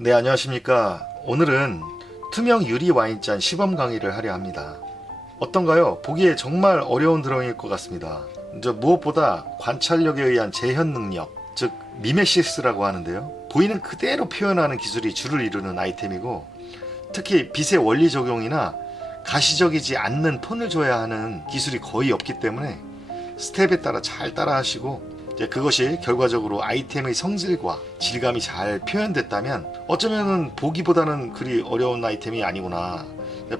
네, 안녕하십니까. 오늘은 투명 유리 와인잔 시범 강의를 하려 합니다. 어떤가요? 보기에 정말 어려운 드로잉일 것 같습니다. 무엇보다 관찰력에 의한 재현 능력, 즉 미메시스라고 하는데요. 보이는 그대로 표현하는 기술이 주를 이루는 아이템이고, 특히 빛의 원리 적용이나 가시적이지 않는 톤을 줘야 하는 기술이 거의 없기 때문에 스텝에 따라 잘 따라 하시고, 그것이 결과적으로 아이템의 성질과 질감이 잘 표현됐다면 어쩌면 보기보다는 그리 어려운 아이템이 아니구나,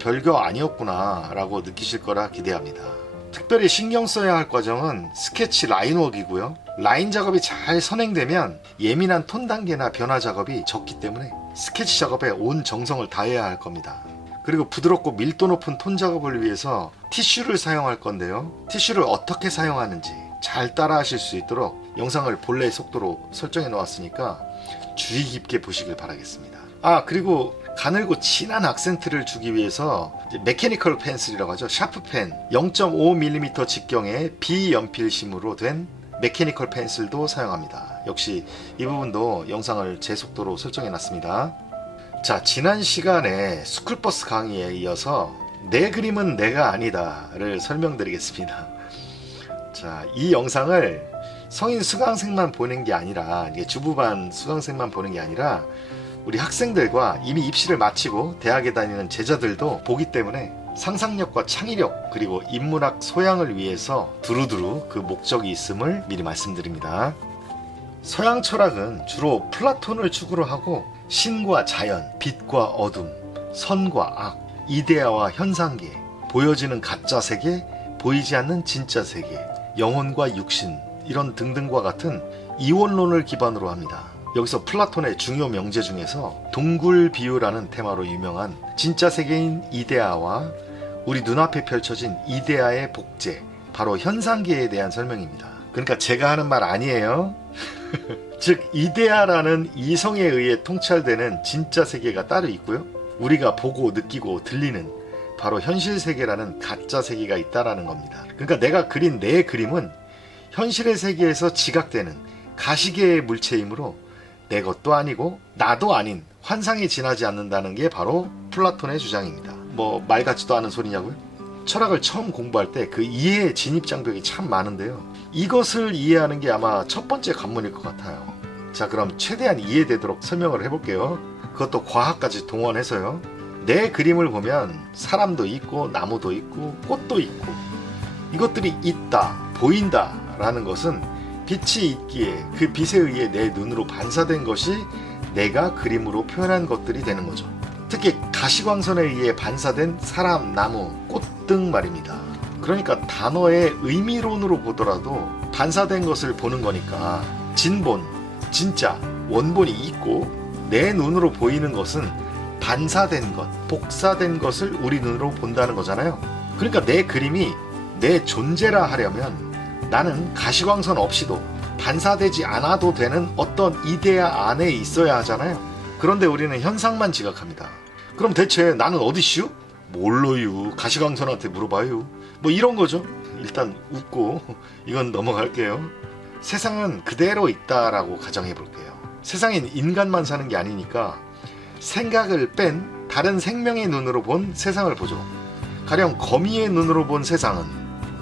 별거 아니었구나 라고 느끼실 거라 기대합니다. 특별히 신경 써야 할 과정은 스케치 라인웍이고요. 라인 작업이 잘 선행되면 예민한 톤 단계나 변화 작업이 적기 때문에 스케치 작업에 온 정성을 다해야 할 겁니다. 그리고 부드럽고 밀도 높은 톤 작업을 위해서 티슈를 사용할 건데요. 티슈를 어떻게 사용하는지 잘 따라 하실 수 있도록 영상을 본래의 속도로 설정해 놓았으니까 주의 깊게 보시길 바라겠습니다. 그리고 가늘고 진한 악센트를 주기 위해서 메케니컬 펜슬이라고 하죠. 샤프펜 0.5mm 직경의 비연필심으로 된 메케니컬 펜슬도 사용합니다. 역시 이 부분도 영상을 제 속도로 설정해 놨습니다. 자, 지난 시간에 스쿨버스 강의에 이어서 내 그림은 내가 아니다를 설명드리겠습니다. 자, 이 영상을 성인 수강생만 보는 게 아니라, 주부반 수강생만 보는 게 아니라 우리 학생들과 이미 입시를 마치고 대학에 다니는 제자들도 보기 때문에 상상력과 창의력 그리고 인문학 소양을 위해서 두루두루 그 목적이 있음을 미리 말씀드립니다. 서양 철학은 주로 플라톤을 축으로 하고 신과 자연, 빛과 어둠, 선과 악, 이데아와 현상계, 보여지는 가짜 세계, 보이지 않는 진짜 세계, 영혼과 육신, 이런 등등과 같은 이원론을 기반으로 합니다. 여기서 플라톤의 중요 명제 중에서 동굴 비유라는 테마로 유명한 진짜 세계인 이데아와 우리 눈앞에 펼쳐진 이데아의 복제, 바로 현상계에 대한 설명입니다. 그러니까 제가 하는 말 아니에요. 즉 이데아라는 이성에 의해 통찰되는 진짜 세계가 따로 있고요. 우리가 보고 느끼고 들리는 바로 현실 세계라는 가짜 세계가 있다라는 겁니다. 그러니까 내가 그린 내 그림은 현실의 세계에서 지각되는 가시계의 물체이므로 내 것도 아니고 나도 아닌 환상에 지나지 않는다는 게 바로 플라톤의 주장입니다. 말 같지도 않은 소리냐고요? 철학을 처음 공부할 때 그 이해의 진입장벽이 참 많은데요. 이것을 이해하는 게 아마 첫 번째 관문일 것 같아요. 자, 그럼 최대한 이해되도록 설명을 해볼게요. 그것도 과학까지 동원해서요. 내 그림을 보면 사람도 있고 나무도 있고 꽃도 있고, 이것들이 있다, 보인다 라는 것은 빛이 있기에 그 빛에 의해 내 눈으로 반사된 것이 내가 그림으로 표현한 것들이 되는 거죠. 특히 가시광선에 의해 반사된 사람, 나무, 꽃 등 말입니다. 그러니까 단어의 의미론으로 보더라도 반사된 것을 보는 거니까 진본, 진짜, 원본이 있고, 내 눈으로 보이는 것은 반사된 것, 복사된 것을 우리 눈으로 본다는 거잖아요. 그러니까 내 그림이 내 존재라 하려면 나는 가시광선 없이도 반사되지 않아도 되는 어떤 이데아 안에 있어야 하잖아요. 그런데 우리는 현상만 지각합니다. 그럼 대체 나는 어디슈? 몰라요. 가시광선한테 물어봐요. 이런 거죠. 일단 웃고 이건 넘어갈게요. 세상은 그대로 있다라고 가정해 볼게요. 세상엔 인간만 사는 게 아니니까 생각을 뺀 다른 생명의 눈으로 본 세상을 보죠. 가령 거미의 눈으로 본 세상은,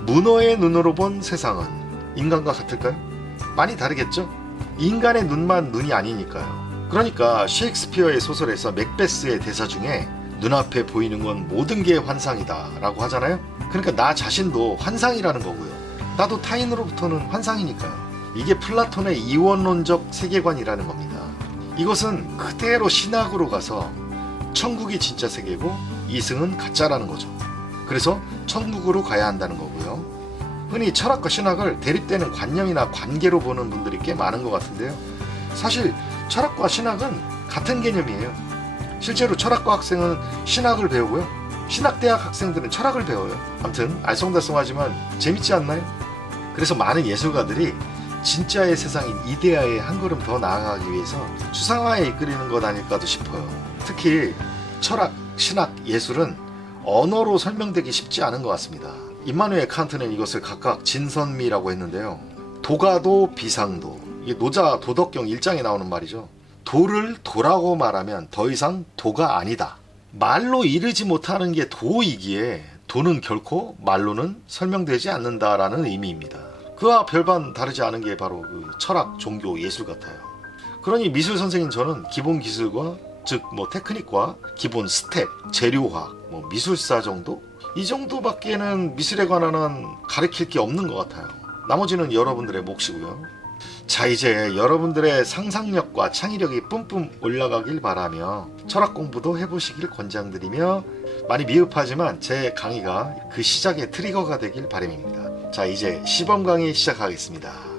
문어의 눈으로 본 세상은 인간과 같을까요? 많이 다르겠죠? 인간의 눈만 눈이 아니니까요. 그러니까 셰익스피어의 소설에서 맥베스의 대사 중에 눈앞에 보이는 건 모든 게 환상이다 라고 하잖아요. 그러니까 나 자신도 환상이라는 거고요. 나도 타인으로부터는 환상이니까요. 이게 플라톤의 이원론적 세계관이라는 겁니다. 이것은 그대로 신학으로 가서 천국이 진짜 세계고 이승은 가짜라는 거죠. 그래서 천국으로 가야 한다는 거고요. 흔히 철학과 신학을 대립되는 관념이나 관계로 보는 분들이 꽤 많은 것 같은데요. 사실 철학과 신학은 같은 개념이에요. 실제로 철학과 학생은 신학을 배우고요. 신학대학 학생들은 철학을 배워요. 아무튼 알쏭달쏭하지만 재밌지 않나요? 그래서 많은 예술가들이 진짜의 세상인 이데아에 한 걸음 더 나아가기 위해서 추상화에 이끌리는 것 아닐까도 싶어요. 특히 철학, 신학, 예술은 언어로 설명되기 쉽지 않은 것 같습니다. 임마누엘 칸트는 이것을 각각 진선미라고 했는데요. 도가도 비상도, 이게 노자 도덕경 1장에 나오는 말이죠. 도를 도라고 말하면 더 이상 도가 아니다. 말로 이르지 못하는 게 도이기에 도는 결코 말로는 설명되지 않는다라는 의미입니다. 그와 별반 다르지 않은 게 바로 그 철학, 종교, 예술 같아요. 그러니 미술 선생인 저는 기본 기술과 즉 테크닉과 기본 스텝, 재료학, 미술사 정도? 이 정도밖에는 미술에 관한 가르칠 게 없는 것 같아요. 나머지는 여러분들의 몫이고요. 자, 이제 여러분들의 상상력과 창의력이 뿜뿜 올라가길 바라며 철학 공부도 해보시길 권장드리며, 많이 미흡하지만 제 강의가 그 시작의 트리거가 되길 바람입니다. 자, 이제 시범 강의 시작하겠습니다.